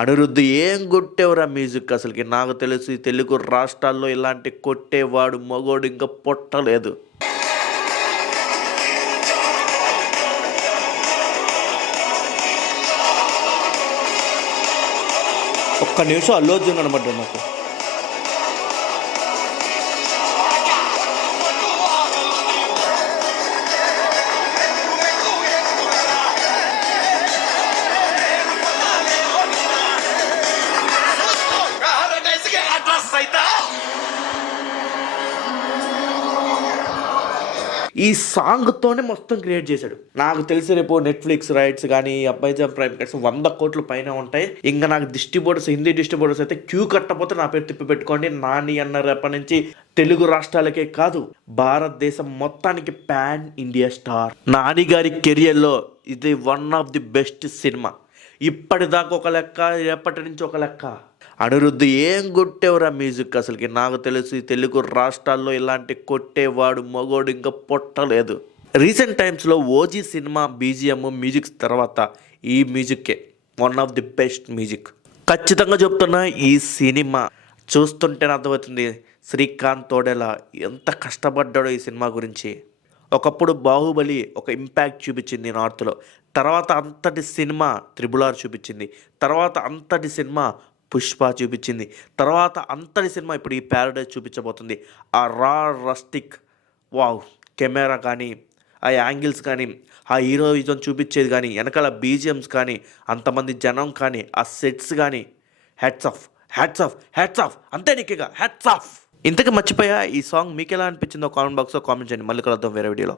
అనిరుద్ధ్ ఏం కొట్టేవరా మ్యూజిక్ అసలుకి. నాకు తెలిసి తెలుగు రాష్ట్రాల్లో ఇలాంటి కొట్టేవాడు మగోడు ఇంకా పుట్టలేదు. ఒక్క నిమిషం అల్లు అర్జున్ కనబడ్డాడు నాకు. ఈ సాంగ్తోనే మొత్తం క్రియేట్ చేశాడు. నాకు తెలిసి రేపు నెట్ఫ్లిక్స్ రైట్స్ కానీ అమెజాన్ ప్రైమ్ రైట్స్ 100 కోట్ల పైన ఉంటాయి. ఇంకా నాకు డిస్ట్రిబ్యూటర్స్, హిందీ డిస్ట్రిబ్యూటర్స్ అయితే క్యూ కట్టకపోతే నా పేరు తిప్పి పెట్టుకోండి. నాని అన్న రేపటి నుంచి తెలుగు రాష్ట్రాలకే కాదు భారతదేశం మొత్తానికి పాన్ ఇండియా స్టార్. నాని గారి కెరియర్లో ఇది one of the best cinema. ఇప్పటిదాకా ఒక లెక్క, రేపటి నుంచి ఒక లెక్క. అనిరుద్ధ్ ఏం కొట్టేవరా మ్యూజిక్ అసలుకి. నాకు తెలిసి తెలుగు రాష్ట్రాల్లో ఇలాంటి కొట్టేవాడు మగోడు ఇంకా పుట్టలేదు. రీసెంట్ టైమ్స్లో ఓజీ సినిమా బీజిఎం మ్యూజిక్స్ తర్వాత ఈ మ్యూజిక్కే one of the best music. ఖచ్చితంగా చెప్తున్నా, ఈ సినిమా చూస్తుంటేనే అర్థమవుతుంది శ్రీకాంత్ తోడేలా ఎంత కష్టపడ్డాడో ఈ సినిమా గురించి. ఒకప్పుడు బాహుబలి ఒక ఇంపాక్ట్ చూపించింది నార్త్లో, తర్వాత అంతటి సినిమా RRR చూపించింది, తర్వాత అంతటి సినిమా పుష్ప చూపించింది, తర్వాత అంతటి సినిమా ఇప్పుడు ఈ ప్యారడైజ్ చూపించబోతుంది. ఆ రస్టిక్ వావ్ కెమెరా కానీ, ఆ యాంగిల్స్ కానీ, ఆ హీరోయిజం చూపించేది కానీ, వెనకాల బీజిఎమ్స్ కానీ, అంతమంది జనం కానీ, ఆ సెట్స్ కానీ, hats off hats off hats off అంతే నీకేగా హ్యాట్స్ ఆఫ్. ఇంతకు మర్చిపోయా, ఈ సాంగ్ మీకు ఎలా అనిపించిందో కామెంట్ బాక్స్లో కామెంట్ చేయండి. మళ్ళీ కలుద్దాం వేరే వీడియోలో.